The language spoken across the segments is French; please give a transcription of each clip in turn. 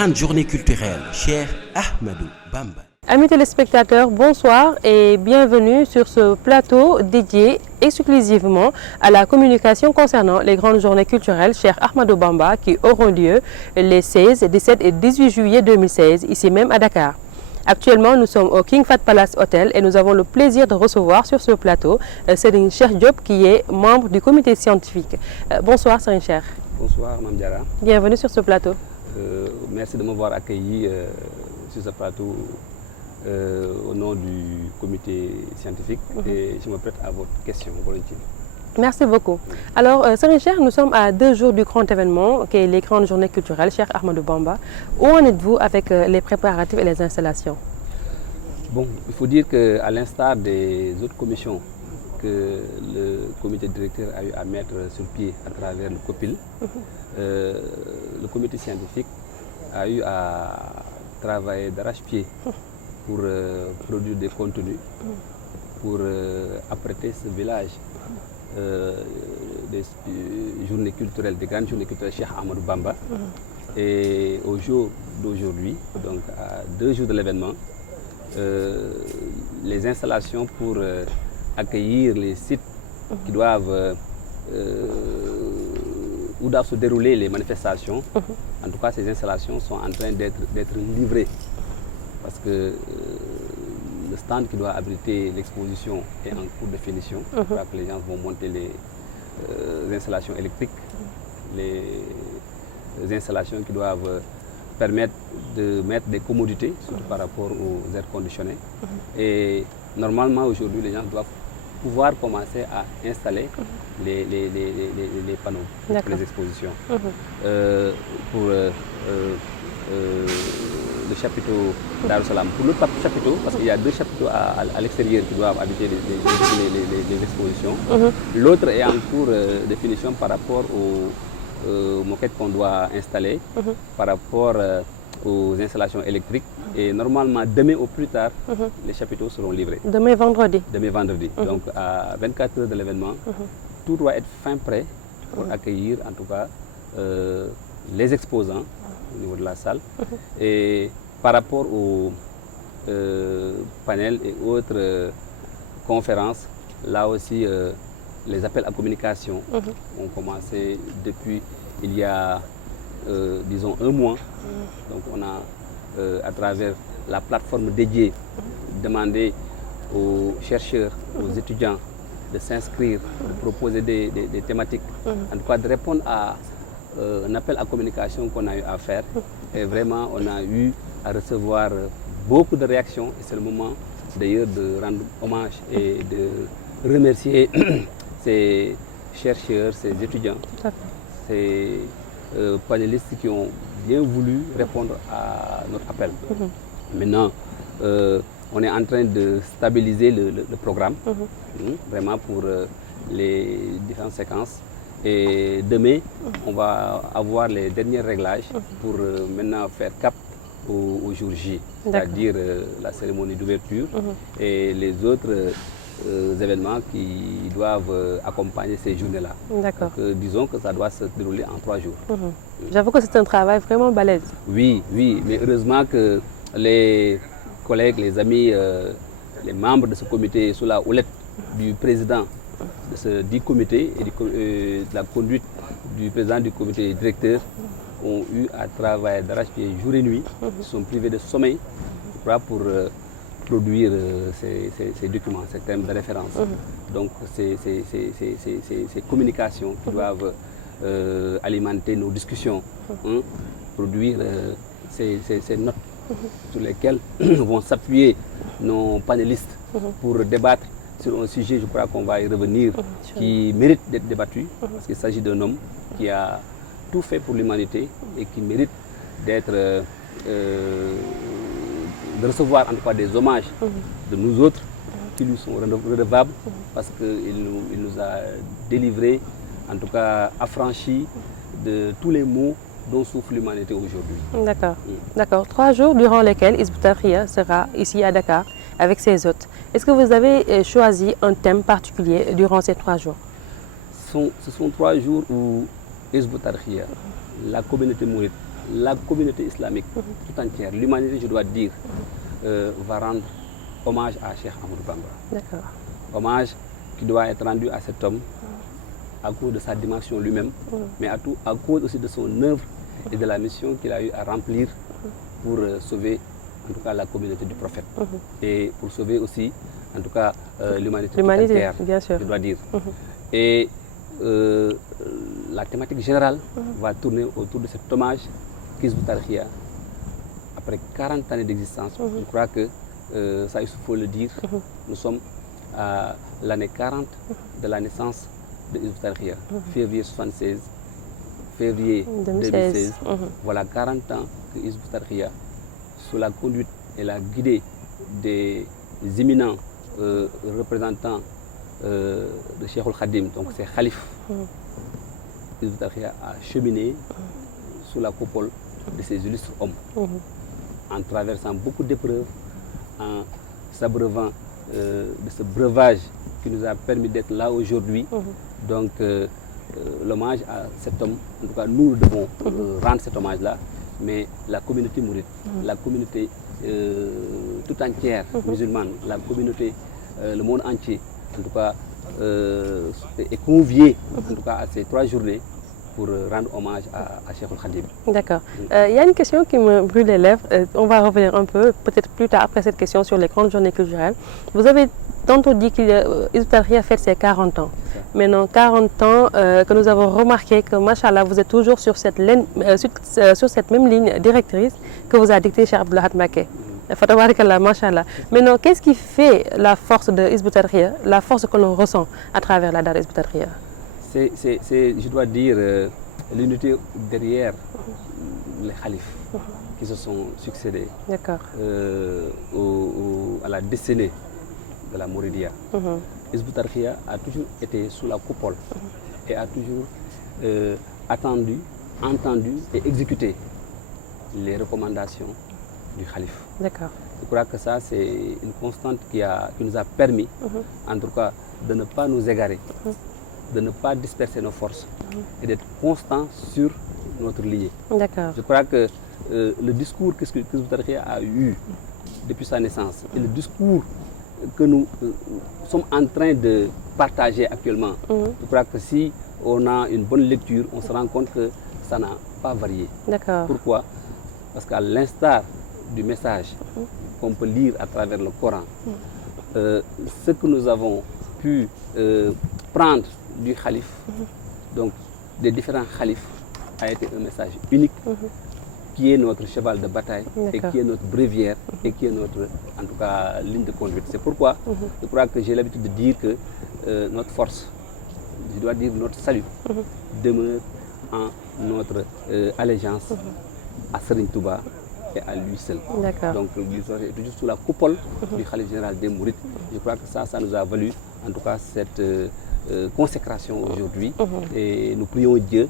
grandes journées culturelles, Cheikh Ahmadou Bamba. Amis téléspectateurs, bonsoir et bienvenue sur ce plateau dédié exclusivement à la communication concernant les grandes journées culturelles Cheikh Ahmadou Bamba qui auront lieu les 16, 17 et 18 juillet 2016, ici même à Dakar. Actuellement, nous sommes au King Fahd Palace Hotel et nous avons le plaisir de recevoir sur ce plateau Serigne Cheikh Diop qui est membre du comité scientifique. Bonsoir Serigne Cheikh. Bonsoir Mame Diarra. Bienvenue sur ce plateau. Merci de m'avoir accueilli sur ce plateau au nom du comité scientifique et je me prête à votre question volontiers. Merci beaucoup. Alors, Serigne Cheikh, nous sommes à 2 jours du grand événement qui est les grandes journées culturelles Cheikh Ahmadou Bamba. Où en êtes-vous avec les préparatifs et les installations? Bon, il faut dire qu'à l'instar des autres commissions que le comité directeur a eu à mettre sur pied à travers le COPIL, le comité scientifique a eu à travailler d'arrache-pied pour produire des contenus, pour apprêter ce village des journées culturelles, des grandes journées culturelles Cheikh Ahmadou Bamba. Et au jour d'aujourd'hui, donc à 2 jours de l'événement, les installations pour accueillir les sites qui doivent où doivent se dérouler les manifestations. En tout cas, ces installations sont en train d'être livrées parce que le stand qui doit abriter l'exposition est en cours de finition. Je crois que les gens vont monter les installations électriques, les installations qui doivent permettre de mettre des commodités, surtout par rapport aux aires conditionnées. Et normalement, aujourd'hui, les gens doivent pouvoir commencer à installer les panneaux pour les expositions. Pour le chapiteau Darou Salam, pour l'autre chapiteau, parce qu'il y a 2 chapiteaux à l'extérieur qui doivent habiter les expositions. L'autre est en cours de finition par rapport aux moquettes qu'on doit installer, par rapport aux installations électriques. Et normalement, demain au plus tard, les chapiteaux seront livrés. Demain vendredi. Demain vendredi. Donc à 24 heures de l'événement, tout doit être fin prêt pour accueillir en tout cas les exposants au niveau de la salle. Et par rapport aux panels et autres conférences, là aussi les appels à communication ont commencé depuis il y a disons 1 mois. Donc on a à travers la plateforme dédiée demandé aux chercheurs, aux étudiants de s'inscrire, de proposer des thématiques, en tout cas de répondre à un appel à communication qu'on a eu à faire. Et vraiment on a eu à recevoir beaucoup de réactions et c'est le moment d'ailleurs de rendre hommage et de remercier ces chercheurs, ces étudiants, ces panélistes qui ont bien voulu répondre à notre appel. Maintenant, on est en train de stabiliser le programme, vraiment pour les différentes séquences. Et demain, on va avoir les derniers réglages pour maintenant faire cap au jour J, c'est-à-dire la cérémonie d'ouverture et les autres événements qui doivent accompagner ces journées-là. D'accord. Disons que ça doit se dérouler en 3 jours. J'avoue que c'est un travail vraiment balèze. Oui, oui, mais heureusement que les collègues, les amis, les membres de ce comité sous la houlette du président de ce dit comité et de la conduite du président du comité directeur ont eu à travailler d'arrache-pied jour et nuit. Ils sont privés de sommeil pour produire ces documents, ces thèmes de référence. Donc ces communications qui doivent alimenter nos discussions, produire ces notes sur lesquelles vont s'appuyer nos panélistes pour débattre sur un sujet, je crois qu'on va y revenir, qui mérite d'être débattu, parce qu'il s'agit d'un homme qui a tout fait pour l'humanité et qui mérite d'être de recevoir en tout cas des hommages de nous autres qui lui sont redevables parce qu'il nous a délivré, en tout cas affranchis de tous les maux dont souffre l'humanité aujourd'hui. D'accord. D'accord. 3 jours durant lesquels Hizb ut-Tarqiyyah sera ici à Dakar avec ses hôtes. Est-ce que vous avez choisi un thème particulier durant ces 3 jours? Ce sont 3 jours où Hizb ut-Tarqiyyah, la communauté mouride, la communauté islamique tout entière, l'humanité, je dois dire, va rendre hommage à Cheikh Ahmadou Bamba. D'accord. Hommage qui doit être rendu à cet homme à cause de sa dimension lui-même, mais à cause aussi de son œuvre et de la mission qu'il a eu à remplir pour sauver en tout cas la communauté du prophète et pour sauver aussi en tout cas l'humanité tout entière, bien sûr. je dois dire. Et la thématique générale va tourner autour de cet hommage qu'Hizb ut-Tarqiyyah, après 40 années d'existence, je crois que ça il faut le dire, nous sommes à l'année 40 de la naissance de Hizb ut-Tarqiyyah, février 76, février 2016. Voilà 40 ans que Hizb ut-Tarqiyyah, sous la conduite et la guidée des éminents représentants de Cheikh Khadim, donc c'est Khalif, Hizb ut-Tarqiyyah a cheminé sous la coupole de ces illustres hommes, en traversant beaucoup d'épreuves, en s'abreuvant de ce breuvage qui nous a permis d'être là aujourd'hui. Donc l'hommage à cet homme, en tout cas nous devons rendre cet hommage-là, mais la communauté mouride, la communauté tout entière musulmane, la communauté, le monde entier, en tout cas est convié en tout cas à ces 3 journées pour rendre hommage à Cheikh Khadim. D'accord. Il y a une question qui me brûle les lèvres. On va revenir un peu, peut-être plus tard après cette question, sur les grandes journées culturelles. Vous avez tantôt dit que Hizb ut-Tarqiyyah fête ses 40 ans. Maintenant, 40 ans que nous avons remarqué que, machallah, vous êtes toujours sur cette même ligne directrice que vous a dictée Cheikh Abdoul Ahad Mbacké. Machallah. Maintenant, qu'est-ce qui fait la force de Hizb ut-Tarqiyyah, la force que l'on ressent à travers la date Hizb ut-Tarqiyyah? C'est, je dois dire, l'unité derrière les khalifes qui se sont succédés à la décennie de la Mouridia. Hizb ut-Tarqiyyah a toujours été sous la coupole et a toujours attendu, entendu et exécuté les recommandations du Khalif. Je crois que ça, c'est une constante qui nous a permis, en tout cas, de ne pas nous égarer, de ne pas disperser nos forces et d'être constant sur notre lignée. Je crois que le discours que Hizb ut-Tarqiyyah a eu depuis sa naissance et le discours que nous sommes en train de partager actuellement, je crois que si on a une bonne lecture, on se rend compte que ça n'a pas varié. Pourquoi? Parce qu'à l'instar du message qu'on peut lire à travers le Coran, ce que nous avons pu prendre du Khalif, donc des différents Khalifs, a été un message unique qui est notre cheval de bataille et qui est notre bréviaire et qui est notre, en tout cas, ligne de conduite. C'est pourquoi je crois que j'ai l'habitude de dire que notre force, je dois dire notre salut, demeure en notre allégeance à Serigne Touba et à lui seul. Donc l'histoire est toujours sous la coupole du Khalif général des Mourides. Je crois que ça nous a valu en tout cas cette consécration aujourd'hui et nous prions Dieu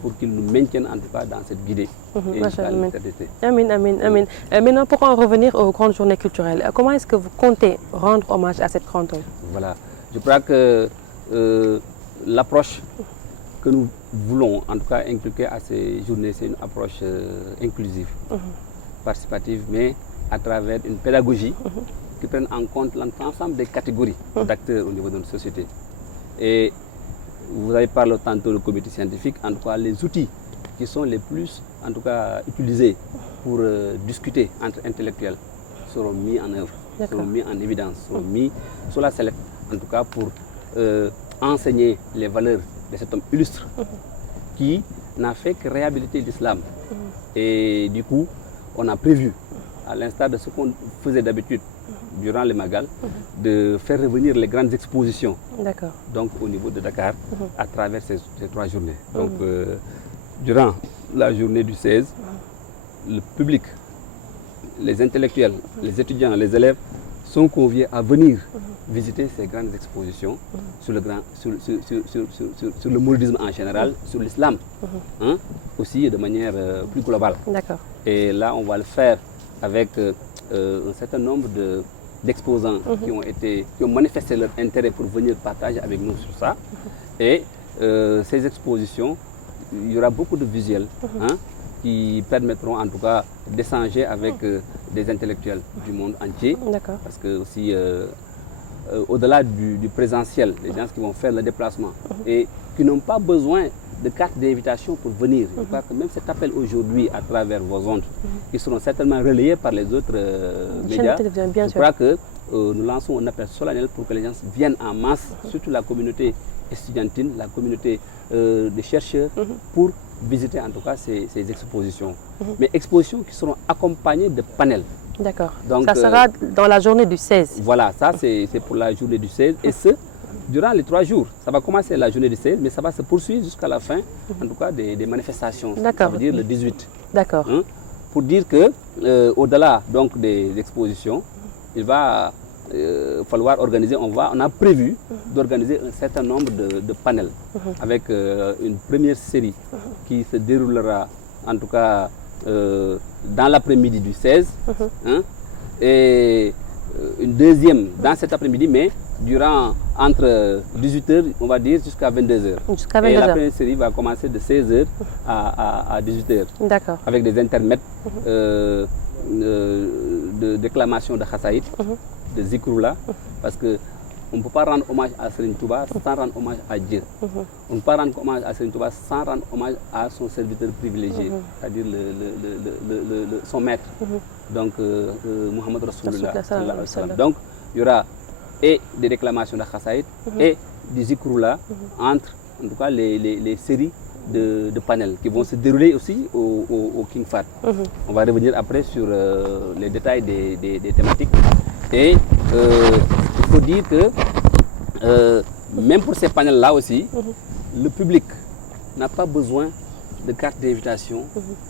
pour qu'il nous maintienne en tout cas dans cette guidée et jusqu'à l'éternité. Amin, amin, amin. Maintenant, pour en revenir aux grandes journées culturelles, comment est-ce que vous comptez rendre hommage à cette grande œuvre? Voilà, je crois que l'approche que nous voulons en tout cas inculquer à ces journées, c'est une approche inclusive, participative, mais à travers une pédagogie qui prenne en compte l'ensemble des catégories d'acteurs au niveau de notre société. Et vous avez parlé tantôt du comité scientifique, en tout cas les outils qui sont les plus en tout cas utilisés pour discuter entre intellectuels seront mis en œuvre, seront mis en évidence, seront mis sur la sellette, en tout cas pour enseigner les valeurs de cet homme illustre qui n'a fait que réhabiliter l'islam. Et du coup, on a prévu, à l'instar de ce qu'on faisait d'habitude durant le Magal, de faire revenir les grandes expositions donc au niveau de Dakar à travers ces 3 journées. Donc durant la journée du 16, le public, les intellectuels, les étudiants, les élèves sont conviés à venir visiter ces grandes expositions sur le mouridisme en général, sur l'islam, aussi de manière plus globale. Et là, on va le faire avec un certain nombre d'exposants qui ont manifesté leur intérêt pour venir partager avec nous sur ça. Et ces expositions, il y aura beaucoup de visuels qui permettront en tout cas d'échanger avec des intellectuels du monde entier. D'accord. Parce que aussi, au-delà du présentiel, les gens qui vont faire le déplacement et qui n'ont pas besoin de carte d'invitation pour venir. Je crois que même cet appel aujourd'hui à travers vos ondes, qui seront certainement relayés par les autres médias, je crois que nous lançons un appel solennel pour que les gens viennent en masse, surtout la communauté estudiantine, la communauté des chercheurs, pour visiter en tout cas ces expositions. Mais expositions qui seront accompagnées de panels. D'accord. Donc, ça sera dans la journée du 16. Voilà, ça c'est pour la journée du 16 et ce, durant les 3 jours. Ça va commencer la journée du 16, mais ça va se poursuivre jusqu'à la fin, en tout cas des manifestations. Ça veut dire le 18. D'accord. Hein, pour dire que au-delà donc des expositions, il va falloir organiser, on a prévu d'organiser un certain nombre de panels avec une première série qui se déroulera en tout cas dans l'après-midi du 16 hein, et une deuxième dans cet après-midi, mais durant entre 18h, on va dire, jusqu'à 22h. Et la première série va commencer de 16h à 18h. D'accord. Avec des intermèdes de déclamation de Khassaïd, de Zikroula, parce que on ne peut pas rendre hommage à Serigne Touba sans rendre hommage à Dieu. On ne peut pas rendre hommage à Serigne Touba sans rendre hommage à son serviteur privilégié, c'est-à-dire son maître, donc Mohamed Rasulullah. Donc il y aura et des déclamations de Khassaïd et des Zikroula entre en tout cas les séries de panels qui vont se dérouler aussi au King Fahd. On va revenir après sur les détails des thématiques. Et il faut dire que même pour ces panels-là aussi, le public n'a pas besoin de carte d'invitation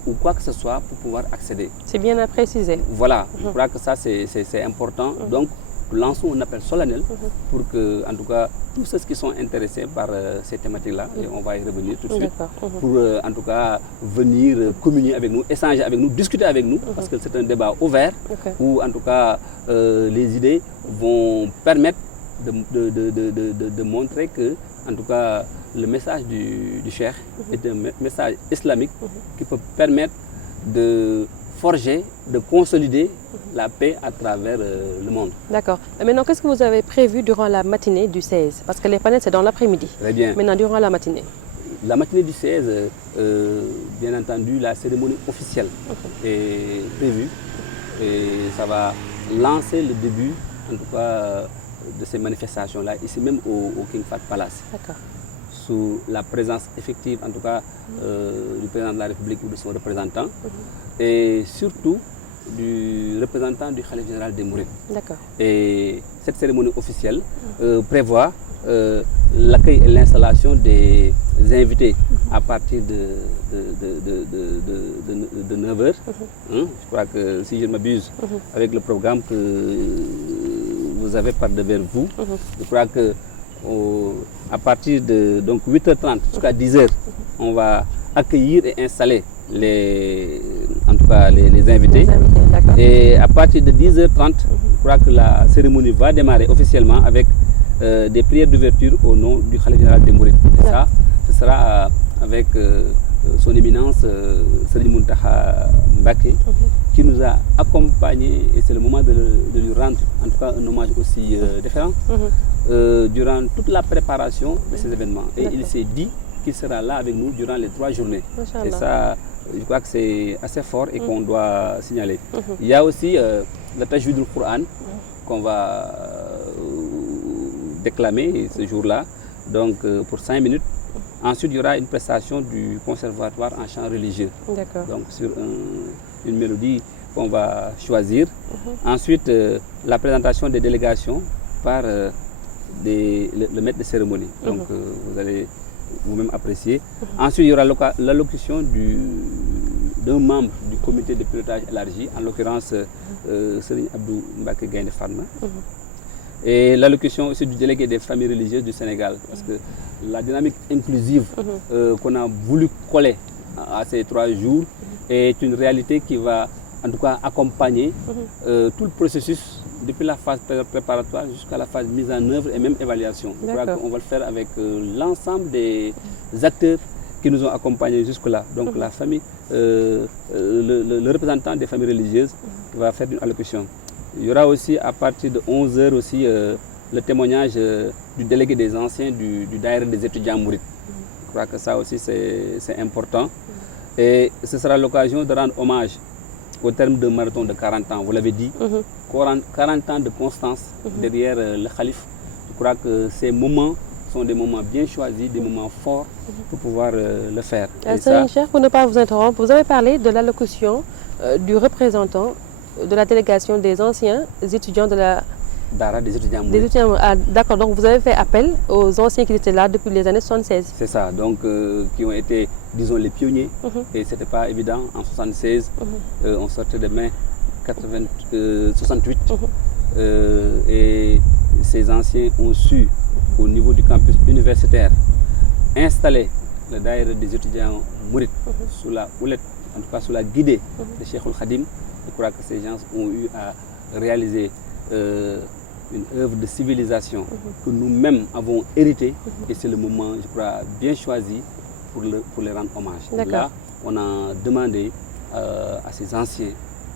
ou quoi que ce soit pour pouvoir accéder. C'est bien à préciser. Voilà, je crois que ça c'est important. Donc, lançons un appel solennel pour que, en tout cas, tous ceux qui sont intéressés par ces thématiques-là, et on va y revenir tout de suite, pour en tout cas venir communier avec nous, échanger avec nous, discuter avec nous, parce que c'est un débat ouvert où en tout cas les idées vont permettre de montrer que, en tout cas, le message du cheikh est un message islamique qui peut permettre de forger, de consolider la paix à travers le monde. D'accord. Maintenant, qu'est-ce que vous avez prévu durant la matinée du 16? Parce que les panels, c'est dans l'après-midi. Très bien. Maintenant, durant la matinée. La matinée du 16, bien entendu, la cérémonie officielle est prévue. Et ça va lancer le début, en tout cas, de ces manifestations-là, ici même au King Fahd Palace. D'accord. Sous la présence effective, en tout cas, du président de la République ou de son représentant, et surtout du représentant du Khalife général des Mourides. D'accord. Et cette cérémonie officielle prévoit l'accueil et l'installation des invités à partir de 9h. Je crois que, si je ne m'abuse, avec le programme que vous avez par devers vous, je crois que à partir de 8h30 jusqu'à 10h, on va accueillir et installer en tout cas les invités. Et à partir de 10h30, je crois que la cérémonie va démarrer officiellement avec des prières d'ouverture au nom du Khalife général des Mourides. Et ça, ce sera avec son éminence Serigne Mountakha Mbacké, qui nous a accompagnés, et c'est le moment de lui rendre en tout cas un hommage aussi différent durant toute la préparation de ces événements. Et il s'est dit qu'il sera là avec nous durant les 3 journées. Et ça, je crois que c'est assez fort et qu'on doit signaler. Il y a aussi le tajwid du Coran qu'on va déclamer ce jour-là, donc pour 5 minutes. Ensuite, il y aura une prestation du conservatoire en chant religieux, donc sur une mélodie qu'on va choisir. Ensuite, la présentation des délégations par le maître de cérémonie. Donc, vous allez vous-même apprécier. Ensuite, il y aura l'allocution d'un membre du comité de pilotage élargi, en l'occurrence Serigne Abdou Mbacké Gaïndé Fatma. Et l'allocution aussi du délégué des familles religieuses du Sénégal, parce que la dynamique inclusive qu'on a voulu coller à ces 3 jours est une réalité qui va en tout cas accompagner tout le processus depuis la phase préparatoire jusqu'à la phase mise en œuvre et même évaluation. Je crois qu'on va le faire avec l'ensemble des acteurs qui nous ont accompagnés jusque-là. Donc la famille, le représentant des familles religieuses va faire une allocution. Il y aura aussi à partir de 11h aussi le témoignage du délégué des anciens du daïra des étudiants mourides. Je crois que ça aussi c'est important. Et ce sera l'occasion de rendre hommage au terme d'un marathon de 40 ans, vous l'avez dit, 40 ans de constance derrière le calife. Je crois que ces moments sont des moments bien choisis, des moments forts pour pouvoir le faire. Serigne Cheikh, pour ne pas vous interrompre, vous avez parlé de l'allocution du représentant de la délégation des anciens étudiants de la... Daara des étudiants mourides. D'accord, donc vous avez fait appel aux anciens qui étaient là depuis les années 76. C'est ça, donc qui ont été, disons, les pionniers. Et ce n'était pas évident. En 76, on sortait de mai 68. Et ces anciens ont su, au niveau du campus universitaire, installer le daïra des étudiants mourides sous la houlette, en tout cas sous la guidée de Cheikh Khadim. Je crois que ces gens ont eu à réaliser une œuvre de civilisation que nous-mêmes avons héritée. Et c'est le moment, je crois, bien choisi pour les rendre hommage. Donc là, on a demandé à ces anciens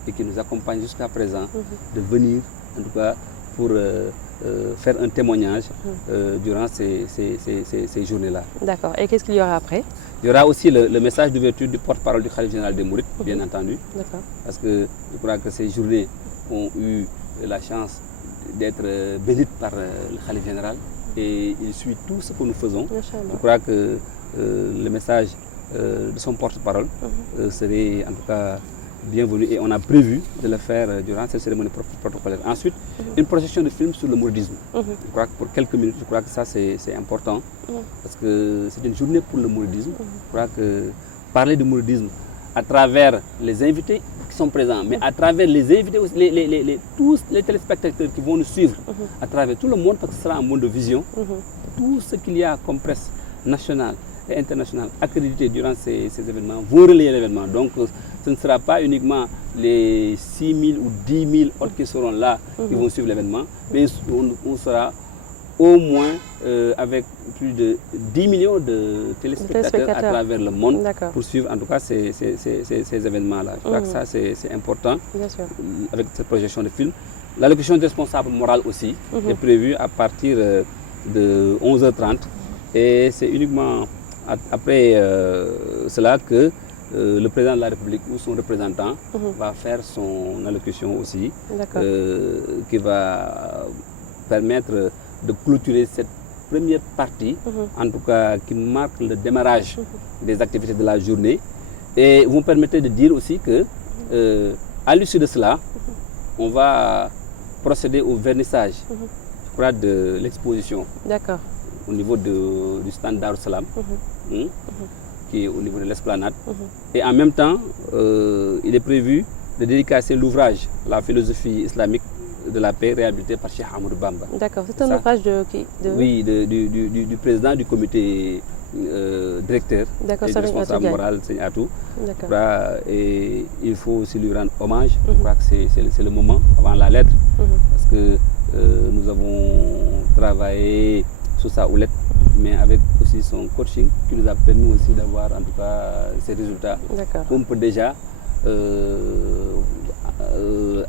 et qui nous accompagnent jusqu'à présent de venir, en tout cas, pour faire un témoignage durant ces journées-là. D'accord. Et qu'est-ce qu'il y aura après? Il y aura aussi le message d'ouverture du porte-parole du Khalife général des Mourides, bien entendu. D'accord. Parce que je crois que ces journées ont eu la chance d'être bénites par le Khalife général et il suit tout ce que nous faisons. Je crois que le message de son porte-parole serait en tout cas bienvenu et on a prévu de le faire durant cette cérémonie protocolaire. Ensuite, une projection de film sur le mouridisme. Je crois que pour quelques minutes, je crois que ça c'est important parce que c'est une journée pour le mouridisme. Je crois que parler du mouridisme à travers les invités qui sont présents, mais à travers les invités, tous les téléspectateurs qui vont nous suivre à travers tout le monde, parce que ce sera un monde de vision. Tout ce qu'il y a comme presse nationale et internationale accréditée durant ces événements vont relayer l'événement. Donc ce ne sera pas uniquement les 6 000 ou 10 000 autres qui seront là qui vont suivre l'événement, mais on sera au moins avec plus de 10 millions de téléspectateurs à travers le monde pour suivre en tout cas ces événements-là. Je crois que ça c'est important. Bien sûr. Avec cette projection de film. L'allocution de responsable moral aussi est prévue à partir de 11h30 et c'est uniquement après cela que le président de la République ou son représentant va faire son allocution aussi qui va permettre de clôturer cette première partie, en tout cas qui marque le démarrage des activités de la journée. Et vous me permettez de dire aussi que à l'issue de cela, on va procéder au vernissage je crois, de l'exposition au niveau du stand Dar Salam, qui est au niveau de l'esplanade. Et en même temps, il est prévu de dédicacer l'ouvrage La philosophie islamique de la paix réhabilité par Cheikh Ahmadou Bamba. D'accord, c'est un ouvrage Oui, du président du comité directeur et du responsable moral, Serigne Atou. Et il faut aussi lui rendre hommage. Je crois que c'est le moment avant la lettre, parce que nous avons travaillé sous sa houlette, mais avec aussi son coaching qui nous a permis aussi d'avoir en tout cas ces résultats. On peut déjà,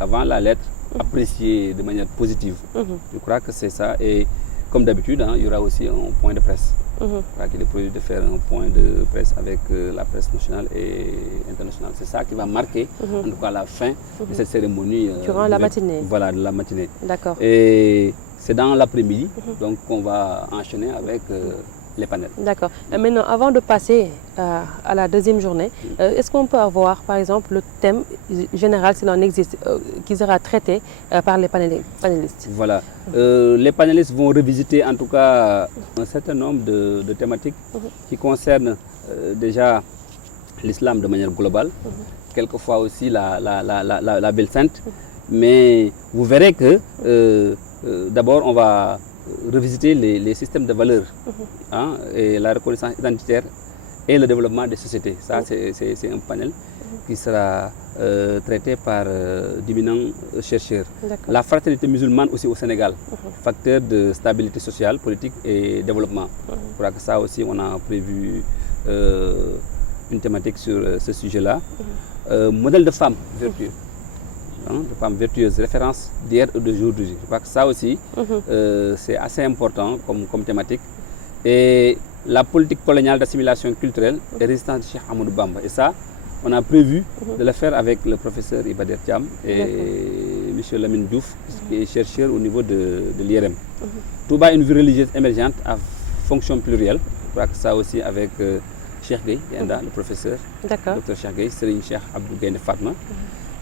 avant la lettre, apprécier de manière positive. Je crois que c'est ça. Et comme d'habitude, il y aura aussi un point de presse. Je crois qu'il est prévu de faire un point de presse avec la presse nationale et internationale. C'est ça qui va marquer en tout cas la fin de cette cérémonie. Durant la matinée. Voilà, de la matinée. D'accord. Et c'est dans l'après-midi, donc on va enchaîner avec les panels. D'accord. Maintenant, avant de passer à la deuxième journée, est-ce qu'on peut avoir, par exemple, le thème général, s'il en existe, qui sera traité par les panélistes? Voilà. Les panélistes vont revisiter en tout cas un certain nombre de thématiques qui concernent déjà l'islam de manière globale, quelquefois aussi la Belle Sainte, mais vous verrez que d'abord on va revisiter les systèmes de valeurs et la reconnaissance identitaire et le développement des sociétés. Ça, c'est un panel qui sera traité par d'éminents chercheurs. La fraternité musulmane aussi au Sénégal, facteur de stabilité sociale, politique et développement. Je crois que ça aussi, on a prévu une thématique sur ce sujet-là. Modèle de femme vertueuse. De femmes vertueuses, référence d'hier et d'aujourd'hui. Je crois que ça aussi, c'est assez important comme thématique. Et la politique coloniale d'assimilation culturelle et résistance de Cheikh Ahmadou Bamba. Et ça, on a prévu de le faire avec le professeur Ibader Thiam et M. Lamine Diouf, qui est chercheur au niveau de l'IRM. Touba, une vie religieuse émergente à fonction plurielle. Je crois que ça aussi avec Cheikh Gueye, le professeur, Dr Cheikh Gueye, Serigne Cheikh Abdou Gaïndé Fatma.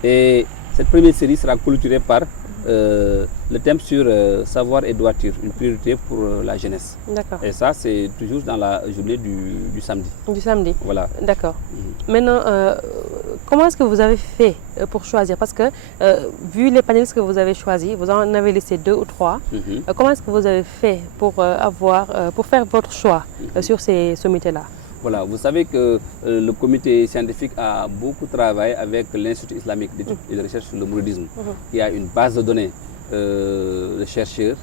Et cette première série sera clôturée par le thème sur savoir et droiture, une priorité pour la jeunesse. Et ça, c'est toujours dans la journée du samedi. Du samedi. Voilà. D'accord. Maintenant, comment est-ce que vous avez fait pour choisir? Parce que vu les panélistes que vous avez choisis, vous en avez laissé 2 ou 3. Comment est-ce que vous avez fait pour faire votre choix sur ces sommités-là? Voilà, vous savez que le comité scientifique a beaucoup travaillé avec l'Institut islamique d'études et de recherche sur le mouridisme, qui a une base de données de chercheurs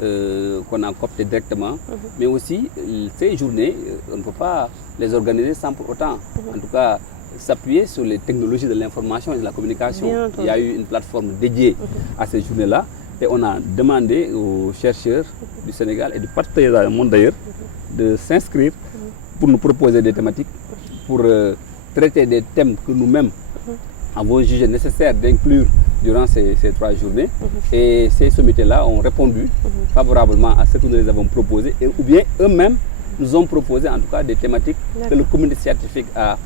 qu'on a coopté directement. Mais aussi, ces journées, on ne peut pas les organiser sans pour autant, en tout cas, s'appuyer sur les technologies de l'information et de la communication. Il y a eu une plateforme dédiée à ces journées-là et on a demandé aux chercheurs du Sénégal et du partout dans le monde d'ailleurs de s'inscrire pour nous proposer des thématiques, pour traiter des thèmes que nous-mêmes avons jugé nécessaire d'inclure durant ces 3 journées. Et ces sommités-là ont répondu favorablement à ce que nous les avons proposés, ou bien eux-mêmes nous ont proposé en tout cas des thématiques que le comité scientifique a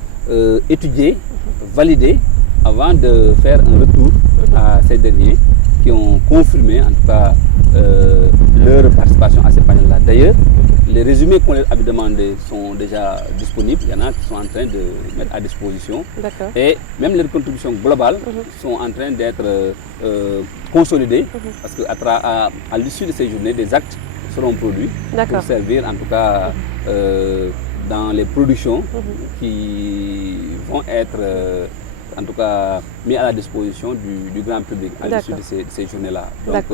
étudiées, validées, avant de faire un retour à ces derniers qui ont confirmé en tout cas leur participation à ces panels-là. D'ailleurs, les résumés qu'on leur avait demandés sont déjà disponibles. Il y en a qui sont en train de mettre à disposition. Et même les contributions globales sont en train d'être consolidées parce qu'à l'issue de ces journées, des actes seront produits pour servir en tout cas dans les productions qui vont être en tout cas mis à la disposition du grand public à l'issue de ces journées-là. Donc,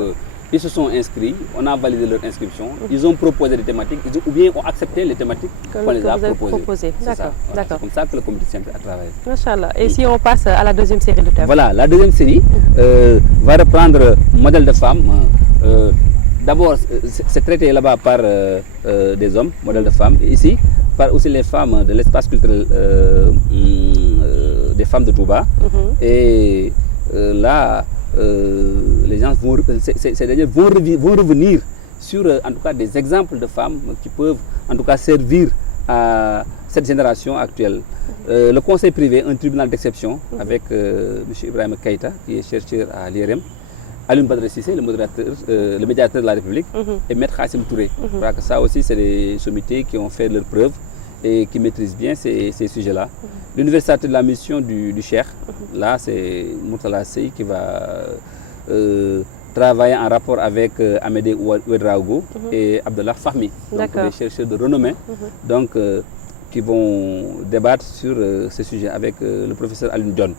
ils se sont inscrits, on a validé leur inscription, ils ont proposé des thématiques, ou bien ont accepté les thématiques qu'on les a proposées. C'est comme ça que le comité scientifique a travaillé. Machallah. Et si on passe à la deuxième série de thèmes? Voilà, la deuxième série va reprendre modèle de femme. D'abord, c'est traité là-bas par des hommes, modèle de femmes, et ici, par aussi les femmes de l'espace culturel des femmes de Touba. Et là, les gens ces derniers vont revenir sur en tout cas des exemples de femmes qui peuvent en tout cas servir à cette génération actuelle. Le conseil privé, un tribunal d'exception avec M. Ibrahim Keïta, qui est chercheur à l'IRM, Alioune Badara Cissé, le médiateur de la République, et Maître Hassim Touré. Je crois que ça aussi, c'est des sommités qui ont fait leurs preuves et qui maîtrisent bien ces sujets-là. L'université de la mission du Cheikh, là c'est Mourtala Sey qui va travailler en rapport avec Amédée Ouedraogo et Abdallah Fahmi, donc des chercheurs de renommée, donc, qui vont débattre sur ce sujet avec le professeur Alioune Dione.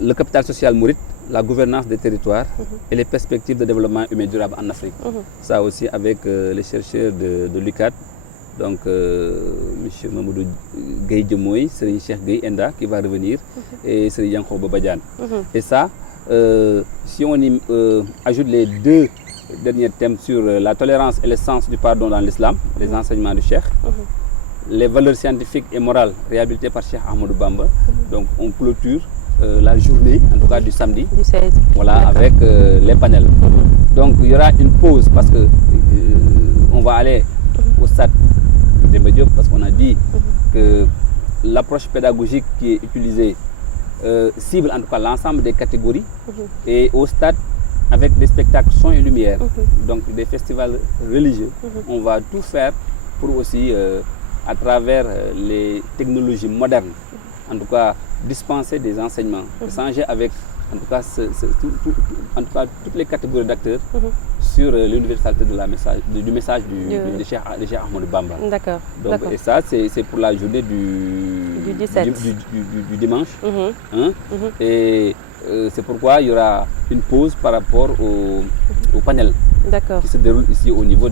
Le capital social mouride, la gouvernance des territoires et les perspectives de développement humain durable en Afrique. Ça aussi avec les chercheurs de l'UCAD, donc M. Mamoudou Gueye Djemoy, Serigne Cheikh Gueye Enda qui va revenir et Serigne Yankhoba Badiane. Et ça, si on y ajoute les 2 derniers thèmes sur la tolérance et le sens du pardon dans l'islam, les enseignements du Cheikh, les valeurs scientifiques et morales réhabilitées par Cheikh Ahmadou Bamba, donc on clôture la journée, en tout cas du samedi, du 16. Voilà, avec les panels. Donc il y aura une pause parce que on va aller au stade des médias parce qu'on a dit que l'approche pédagogique qui est utilisée cible en tout cas l'ensemble des catégories et au stade avec des spectacles son et lumière, donc des festivals religieux. On va tout faire pour aussi à travers les technologies modernes, en tout cas dispenser des enseignements, échanger avec en tout cas, toutes les catégories d'acteurs sur l'universalité du message de Cheikh Ahmadou Bamba. D'accord. Et ça, c'est pour la journée du 17. Du dimanche. Et c'est pourquoi il y aura une pause par rapport au panel qui se déroule ici au niveau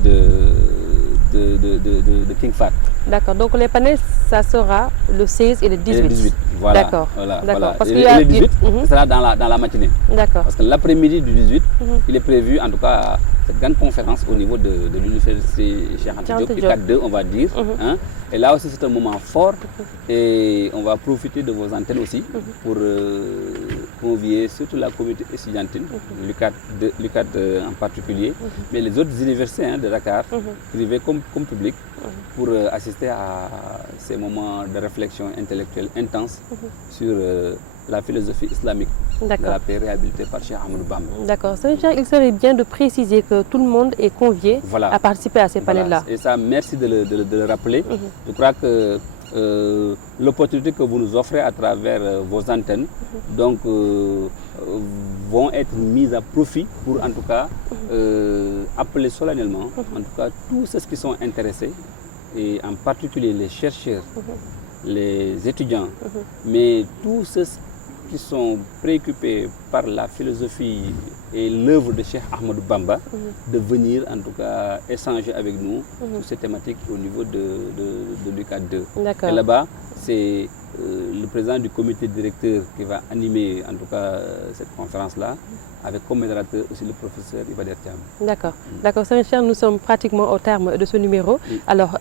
de King Fahd. D'accord, donc les panels, ça sera le 16 et le 18. Et le 18, voilà. D'accord. Voilà, D'accord. voilà. Parce Et qu'il y a... le 18, Mhm. ce sera dans la matinée. D'accord. Parce que l'après-midi du 18, Mhm. il est prévu en tout cas cette grande conférence au niveau de l'université Cheikh Anta Diop, UCAD 2, on va dire. Hein. Et là aussi, c'est un moment fort et on va profiter de vos antennes aussi pour convier surtout la communauté estudiantine, l'UCAD en particulier, mais les autres universités de Dakar, privées comme publiques, pour assister à ces moments de réflexion intellectuelle intense sur la philosophie islamique de la paix réhabilitée par Cheikh Ahmadou Bamba. D'accord. Ça veut dire qu'il serait bien de préciser que tout le monde est convié à participer à ces panels-là. Et ça, merci de le rappeler. Je crois que l'opportunité que vous nous offrez à travers vos antennes donc, vont être mises à profit pour en tout cas appeler solennellement en tout cas tous ceux qui sont intéressés et en particulier les chercheurs, les étudiants, mais tous ceux qui sont préoccupés par la philosophie et l'œuvre de Cheikh Ahmadou Bamba, de venir en tout cas échanger avec nous sur ces thématiques au niveau de l'UCAD 2. Et là-bas, c'est le président du comité directeur qui va animer en tout cas cette conférence-là, avec comme modérateur aussi le professeur Ibader Thiam. D'accord. D'accord, Serigne, nous sommes pratiquement au terme de ce numéro. Alors,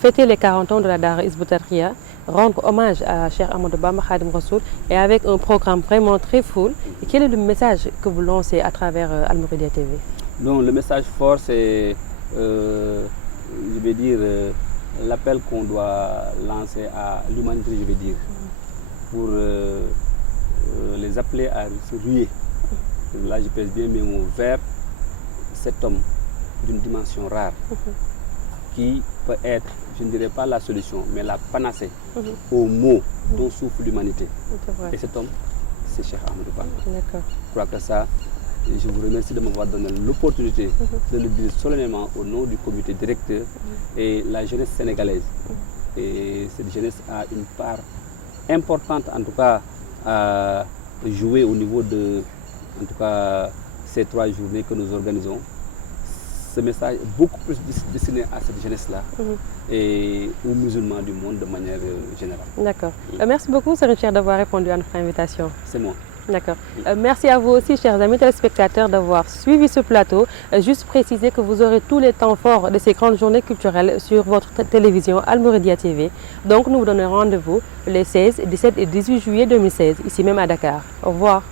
fêter les 40 ans de la Dara Hizbut Tarqiyyah, rendre hommage à Cheikh Ahmadou Bamba Khadim Rassoul et avec un programme vraiment très full. Et quel est le message que vous lancez à travers Al-Mouridiyyah TV? Donc, le message fort, c'est, je vais dire, l'appel qu'on doit lancer à l'humanité, je vais dire, pour les appeler à se ruer. Là, je pèse bien mes mots, vers cet homme d'une dimension rare qui peut être, je ne dirais pas la solution, mais la panacée aux maux dont souffre l'humanité. Et cet homme, c'est Cheikh Ahmadou Bamba. Je crois que ça, je vous remercie de m'avoir donné l'opportunité de le dire solennellement au nom du comité directeur et la jeunesse sénégalaise. Et cette jeunesse a une part importante, en tout cas, à jouer au niveau de, en tout cas, ces 3 journées que nous organisons. Ce message est beaucoup plus destiné à cette jeunesse-là et aux musulmans du monde de manière générale. D'accord. Merci beaucoup, Serigne, d'avoir répondu à notre invitation. C'est moi. D'accord. Merci à vous aussi, chers amis téléspectateurs, d'avoir suivi ce plateau. Juste préciser que vous aurez tous les temps forts de ces grandes journées culturelles sur votre télévision Al-Mouridiyyah TV. Donc, nous vous donnons rendez-vous les 16, 17 et 18 juillet 2016, ici même à Dakar. Au revoir.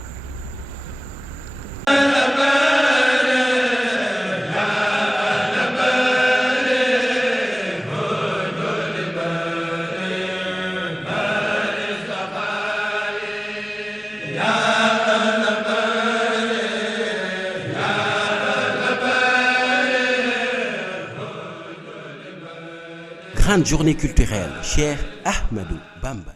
Grande journée culturelle, Cheikh Ahmadou Bamba.